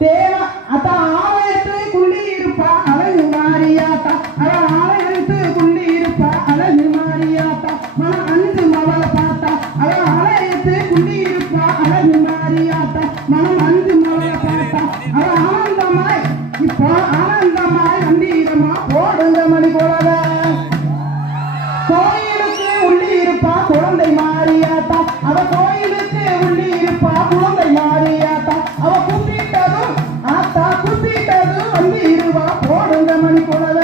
தேவா அத்தா ஆலயத்து குள்ளி இருப்பா அழகு மாறியாத்தா அவ ஆலயத்து குள்ளி இருப்பா அழகு மாறியாத்தா மன அஞ்சு மவளை பார்த்தா அவ ஆலயத்து குள்ளி இருப்பா அழகு மாறியாத்தா மனம் அஞ்சு மவளை பார்த்தா அவ ஆனந்தமாய் இப்போ ஆனந்தமாய் கம்பீரமா போடுங்க மணி போலவ கோயிலுக்கு உள்ளி இருப்பா குழந்தை மாறியாத்தா அவ கோயிலுக்கு உள்ளி இருப்பா குழந்தை மாறியாத்தா அவ கூப்பிட்டதும் ஆத்தா கூப்பிட்டதும் வந்து இருவா போடுங்க மணி போலவ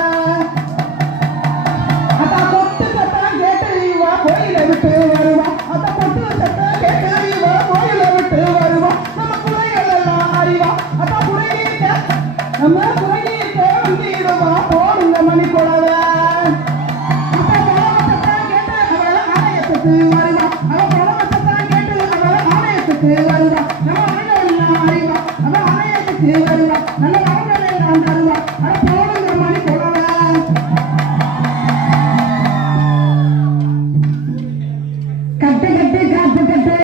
அத்தா கொட்டு சத்தம் கேட்டு இவா கோயிலை விட்டு வருவா அத்தா கொட்டு சத்தம் கேட்டு இவா கோயிலை விட்டு வருவா நம்ம குறைகள் எல்லாம் அறிவா அத்தா குறைநீர்க்க நம்ம குறைநீர்க்க வந்து இருவா போடுங்க மணி போலவ அத்தா பழவ சத்தம் கேட்டு அவளை ஆலயத்துக்கு வருவா அவ பழவ சத்தம் கேட்டு அவளை ஆலயத்துக்கு வருவா